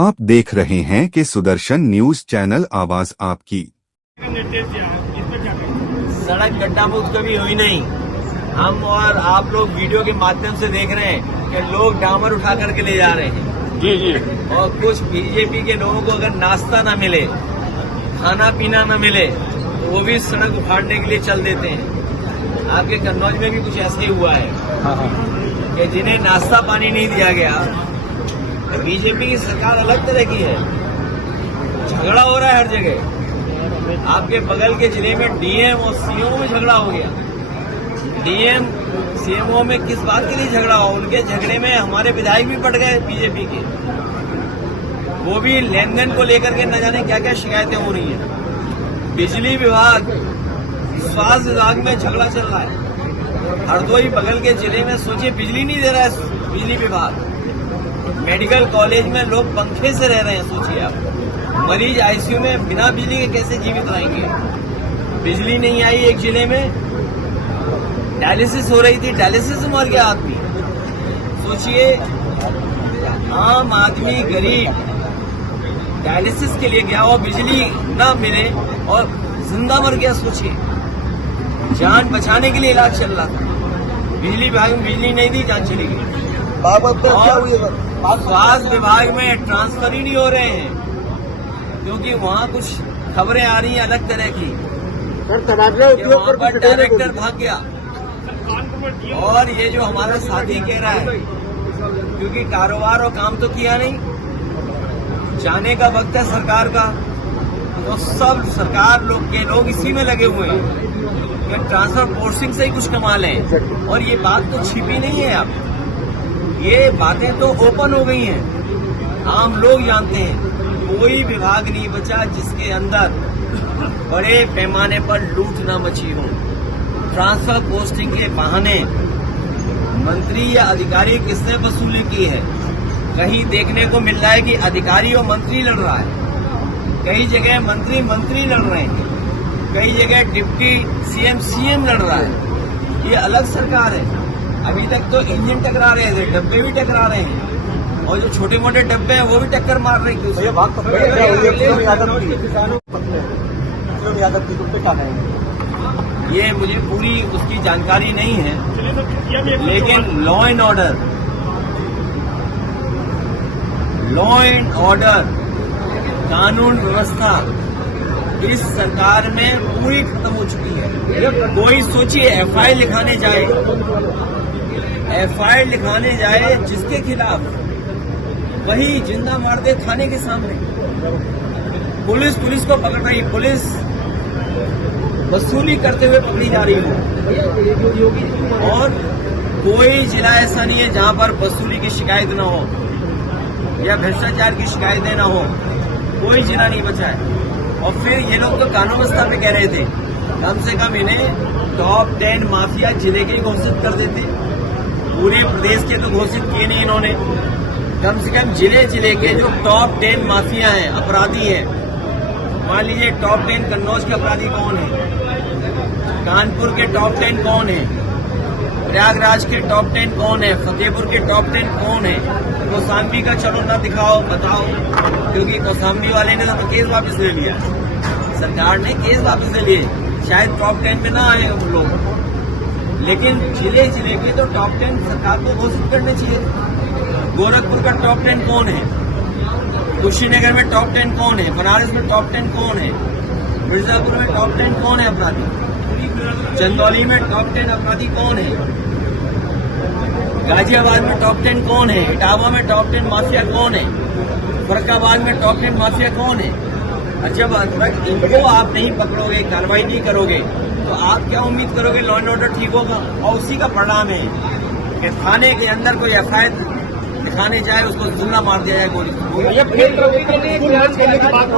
आप देख रहे हैं कि सुदर्शन न्यूज चैनल, आवाज आपकी। सड़क गड्ढा मुक्त कभी हुई नहीं। हम और आप लोग वीडियो के माध्यम से देख रहे हैं कि लोग डामर उठा करके ले जा रहे हैं। जी जी। और कुछ बीजेपी के लोगों को अगर नाश्ता न मिले, खाना पीना न मिले, तो वो भी सड़क उखाड़ने के लिए चल देते हैं। आपके कन्नौज में भी कुछ ऐसे ही हुआ है कि जिन्हें नाश्ता पानी नहीं दिया गया। बीजेपी की सरकार अलग तरह की है, झगड़ा हो रहा है हर जगह। आपके बगल के जिले में डीएम और सीएमओ में झगड़ा हो गया। डीएम सीएमओ में किस बात के लिए झगड़ा हुआ? उनके झगड़े में हमारे विधायक भी पड़ गए बीजेपी के। वो भी लेन देन को लेकर के न जाने क्या क्या शिकायतें हो रही हैं। बिजली विभाग, स्वास्थ्य विभाग में झगड़ा चल रहा है। हरदोई बगल के जिले में सोचिए, बिजली नहीं दे रहा है बिजली विभाग। मेडिकल कॉलेज में लोग पंखे से रह रहे हैं। सोचिए आप, मरीज आईसीयू में बिना बिजली के कैसे जीवित रहेंगे? बिजली नहीं आई एक जिले में, डायलिसिस हो रही थी, डायलिसिस से मर गया आदमी। सोचिए, आम आदमी गरीब डायलिसिस के लिए गया और बिजली न मिले और जिंदा मर गया। सोचिए, जान बचाने के लिए इलाज चल रहा था, बिजली विभाग में बिजली नहीं दी, जान चली गई। और स्वास्थ्य विभाग में ट्रांसफर ही नहीं हो रहे हैं क्योंकि वहाँ कुछ खबरें आ रही हैं अलग तरह की। वहाँ पर डायरेक्टर भाग गया। और ये जो हमारा साथी कह रहा है, क्योंकि कारोबार और काम तो किया नहीं, जाने का वक्त है सरकार का, तो सब सरकार के लोग इसी में लगे हुए हैं कि ट्रांसफर पोस्टिंग से ही कुछ कमा लें। और ये बात तो छिपी नहीं है, अब ये बातें तो ओपन हो गई हैं, आम लोग जानते हैं। कोई विभाग नहीं बचा जिसके अंदर बड़े पैमाने पर लूट न मची हो। ट्रांसफर पोस्टिंग के बहाने मंत्री या अधिकारी किसने वसूली की है? कहीं देखने को मिल रहा है कि अधिकारी और मंत्री लड़ रहा है, कई जगह मंत्री लड़ रहे हैं, कई जगह डिप्टी सीएम लड़ रहा है। ये अलग सरकार है। अभी तक तो इंजन टकरा रहे थे, डब्बे भी टकरा रहे हैं, और जो छोटे मोटे डब्बे हैं वो भी टक्कर मार रहे हैं। ये मुझे पूरी उसकी जानकारी नहीं है, लेकिन लॉ एंड ऑर्डर, कानून व्यवस्था इस सरकार में पूरी खत्म हो चुकी है। कोई सोचिए, एफआईआर लिखाने जाए जिसके खिलाफ, वही जिंदा मार दे थाने के सामने। पुलिस को पकड़ रही, पुलिस वसूली करते हुए पकड़ी जा रही हो। और कोई जिला ऐसा नहीं है जहां पर वसूली की शिकायत न हो या भ्रष्टाचार की शिकायतें न हो। कोई जिला नहीं बचा है। और फिर ये लोग तो कानून व्यवस्था पे कह रहे थे, कम से कम इन्हें टॉप 10 माफिया जिले के घोषित कर देते। पूरे प्रदेश के तो घोषित किए नहीं इन्होंने। कम से कम जिले के जो टॉप 10 माफिया हैं, अपराधी हैं, मान लीजिए टॉप 10 कन्नौज के अपराधी कौन है, कानपुर के टॉप 10 कौन है, प्रयागराज के टॉप 10 कौन है, फतेहपुर के टॉप 10 कौन है। कौशाम्बी का चलो ना दिखाओ, बताओ, क्योंकि कौशाम्बी वाले ने तो केस वापस ले लिया, सरकार ने केस वापस ले लिए। शायद टॉप 10 में ना आए हम लोग, लेकिन जिले के तो टॉप 10 सरकार को घोषित करने चाहिए। गोरखपुर का टॉप 10 कौन है, कुशीनगर में टॉप 10 कौन है, बनारस में टॉप 10 कौन है, मिर्जापुर में टॉप 10 कौन है अपराधी, चंदौली में टॉप 10 अपराधी कौन है, गाजियाबाद में टॉप 10 कौन है, इटावा में टॉप 10 माफिया कौन है, फर्रुखाबाद में टॉप 10 माफिया कौन है। और जब तक इनको आप नहीं पकड़ोगे, कार्रवाई नहीं करोगे, तो आप क्या उम्मीद करोगे लॉ एंड ऑर्डर ठीक होगा? और उसी का परिणाम है कि थाने के अंदर कोई एफआईआर दिखाने जाए, उसको जिंदा मार दिया जाए गोली।